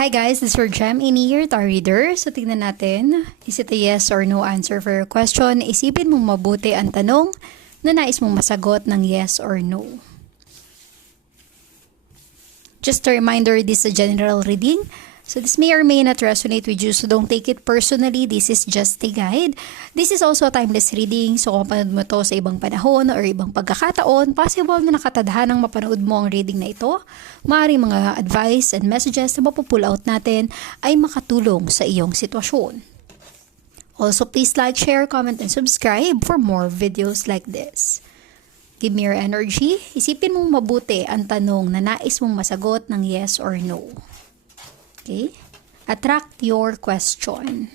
Hi guys, this is your Gem Ini here, Tar Reader. So tingnan natin, is it a yes or no answer for your question? Isipin mong mabuti ang tanong na nais mong masagot ng yes or no. Just a reminder, this is a general reading. So this may or may not resonate with you, so don't take it personally. This is just a guide. This is also a timeless reading, so kung panood mo to sa ibang panahon or ibang pagkakataon, possible na nakatadhanang mapanood mo ang reading na ito. Maaaring mga advice and messages na mapupull out natin ay makatulong sa iyong sitwasyon. Also, please like, share, comment, and subscribe for more videos like this. Give me your energy. Isipin mong mabuti ang tanong na nais mong masagot ng yes or no. Okay? Attract your question.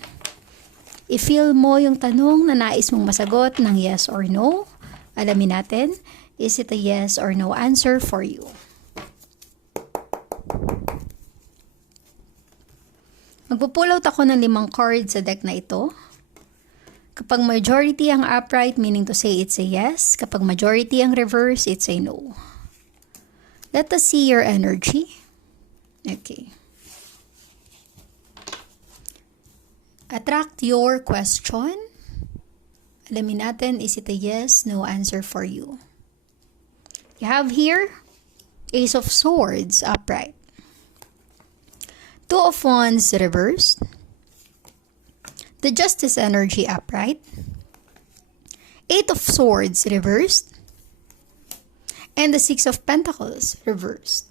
I-feel mo yung tanong na nais mong masagot ng yes or no. Alamin natin, is it a yes or no answer for you? Magpupull out ako ng 5 cards sa deck na ito. Kapag majority ang upright, meaning to say it's a yes. Kapag majority ang reverse, it's a no. Let us see your energy. Okay. Attract your question. Alamin natin, is it a yes, no answer for you? You have here, Ace of Swords upright. 2 of Wands reversed. The Justice energy upright. 8 of Swords reversed. And the 6 of Pentacles reversed.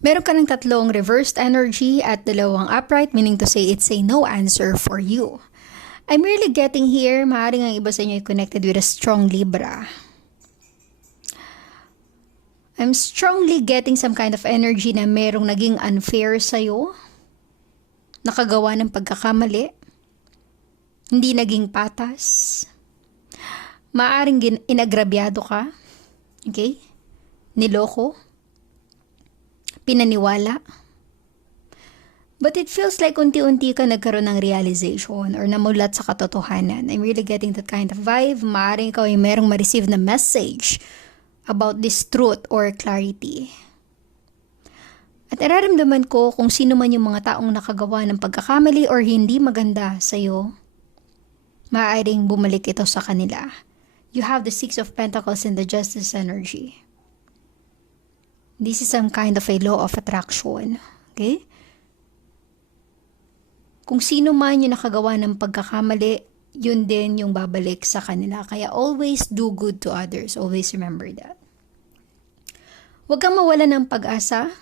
Meron ka ng 3 reversed energy at 2 upright, meaning to say it's a no answer for you. I'm really getting here, maaaring ang iba sa inyo ay connected with a strong Libra. I'm strongly getting some kind of energy na merong naging unfair sa'yo, nakagawa ng pagkakamali, hindi naging patas, maaaring inagrabyado ka, okay? Niloko, pinaniwala. But it feels like unti-unti ka nagkaroon ng realization or namulat sa katotohanan. I'm really getting that kind of vibe. Maaaring ikaw ay merong ma-receive na message about this truth or clarity. At nararamdaman ko kung sino man yung mga taong nakagawa ng pagkakamali or hindi maganda sa'yo, maaaring bumalik ito sa kanila. You have the 6 of Pentacles and the Justice energy. This is some kind of a law of attraction. Okay? Kung sino man yung nakagawa ng pagkakamali, yun din yung babalik sa kanila. Kaya always do good to others. Always remember that. Huwag kang mawala ng pag-asa.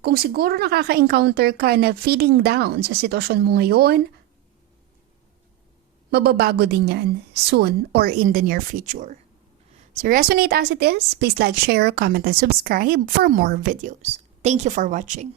Kung siguro nakaka-encounter ka na feeling down sa sitwasyon mo ngayon, mababago din yan soon or in the near future. So resonate as it is, please like, share, comment, and subscribe for more videos. Thank you for watching.